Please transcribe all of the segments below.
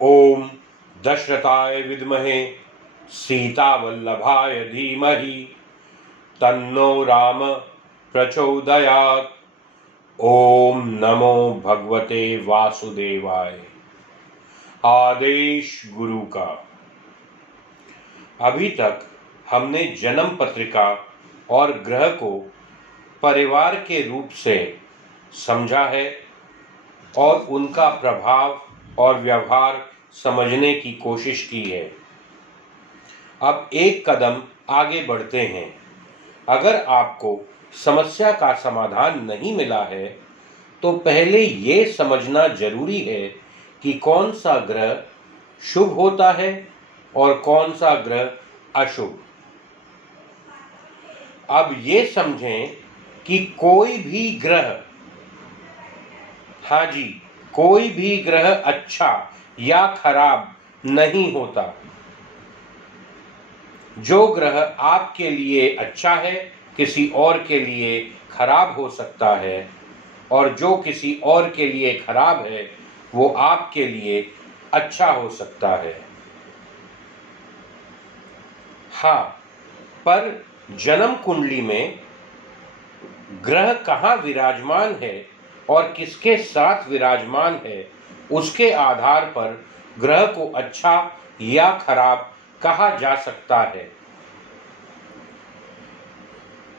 ओम दशरथाय विद्महे सीतावल्लभाय धीमहि तन्नो राम प्रचोदयात्। ओम नमो भगवते वासुदेवाय। आदेश गुरु का। अभी तक हमने जन्म पत्रिका और ग्रह को परिवार के रूप से समझा है और उनका प्रभाव और व्यवहार समझने की कोशिश की है। अब एक कदम आगे बढ़ते हैं। अगर आपको समस्या का समाधान नहीं मिला है तो पहले ये समझना जरूरी है कि कौन सा ग्रह शुभ होता है और कौन सा ग्रह अशुभ। अब ये समझें कि कोई भी ग्रह, हाँ जी, कोई भी ग्रह अच्छा या खराब नहीं होता। जो ग्रह आपके लिए अच्छा है किसी और के लिए खराब हो सकता है, और जो किसी और के लिए खराब है वो आपके लिए अच्छा हो सकता है। हाँ, पर जन्म कुंडली में ग्रह कहाँ विराजमान है और किसके साथ विराजमान है, उसके आधार पर ग्रह को अच्छा या खराब कहा जा सकता है।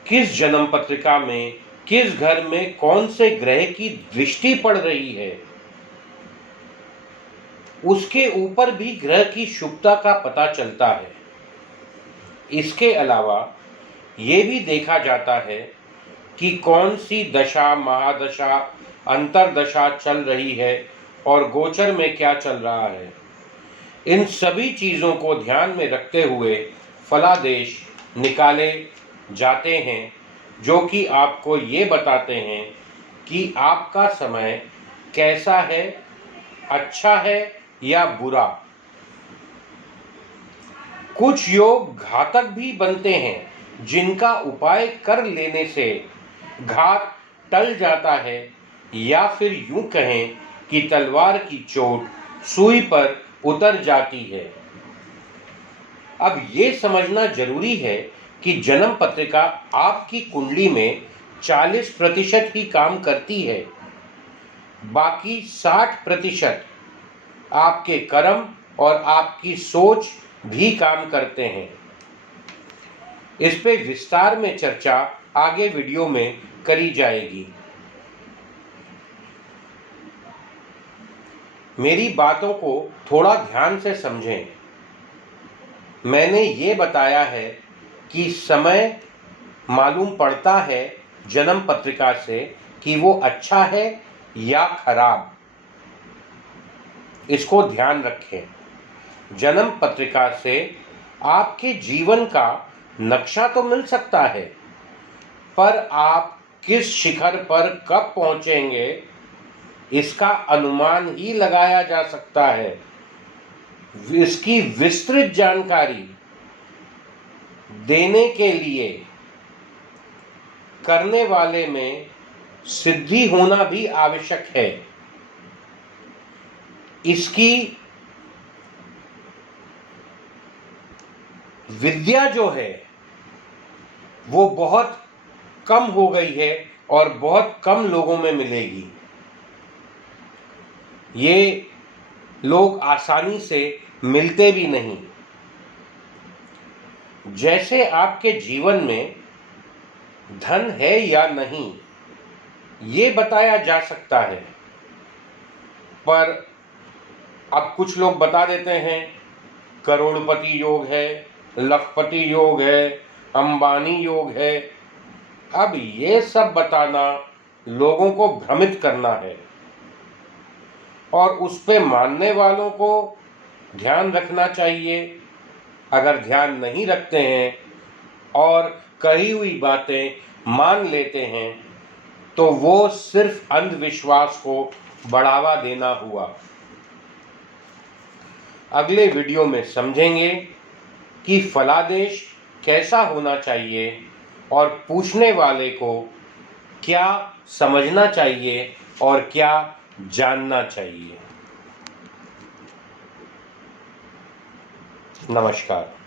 किस जन्म पत्रिका में किस घर में कौन से ग्रह की दृष्टि पड़ रही है, उसके ऊपर भी ग्रह की शुभता का पता चलता है। इसके अलावा ये भी देखा जाता है कि कौन सी दशा, महादशा, अंतरदशा चल रही है और गोचर में क्या चल रहा है। इन सभी चीज़ों को ध्यान में रखते हुए फलादेश निकाले जाते हैं, जो कि आपको ये बताते हैं कि आपका समय कैसा है, अच्छा है या बुरा। कुछ योग घातक भी बनते हैं जिनका उपाय कर लेने से घात टल जाता है, या फिर यूं कहें कि तलवार की चोट सुई पर उतर जाती है। अब ये समझना जरूरी है कि जन्म पत्रिका आपकी कुंडली में 40% ही काम करती है, बाकी 60% आपके कर्म और आपकी सोच भी काम करते हैं। इस पे विस्तार में चर्चा आगे वीडियो में करी जाएगी। मेरी बातों को थोड़ा ध्यान से समझें। मैंने ये बताया है कि समय मालूम पड़ता है जन्म पत्रिका से कि वो अच्छा है या खराब। इसको ध्यान रखें। जन्म पत्रिका से आपके जीवन का नक्शा तो मिल सकता है, पर आप किस शिखर पर कब पहुंचेंगे इसका अनुमान ही लगाया जा सकता है। इसकी विस्तृत जानकारी देने के लिए करने वाले में सिद्धि होना भी आवश्यक है। इसकी विद्या जो है वो बहुत कम हो गई है और बहुत कम लोगों में मिलेगी। ये लोग आसानी से मिलते भी नहीं। जैसे आपके जीवन में धन है या नहीं ये बताया जा सकता है, पर अब कुछ लोग बता देते हैं करोड़पति योग है, लखपति योग है, अंबानी योग है। अब ये सब बताना लोगों को भ्रमित करना है, और उस पे मानने वालों को ध्यान रखना चाहिए। अगर ध्यान नहीं रखते हैं और कही हुई बातें मान लेते हैं तो वो सिर्फ अंधविश्वास को बढ़ावा देना हुआ। अगले वीडियो में समझेंगे कि फलादेश कैसा होना चाहिए और पूछने वाले को क्या समझना चाहिए और क्या जानना चाहिए। नमस्कार।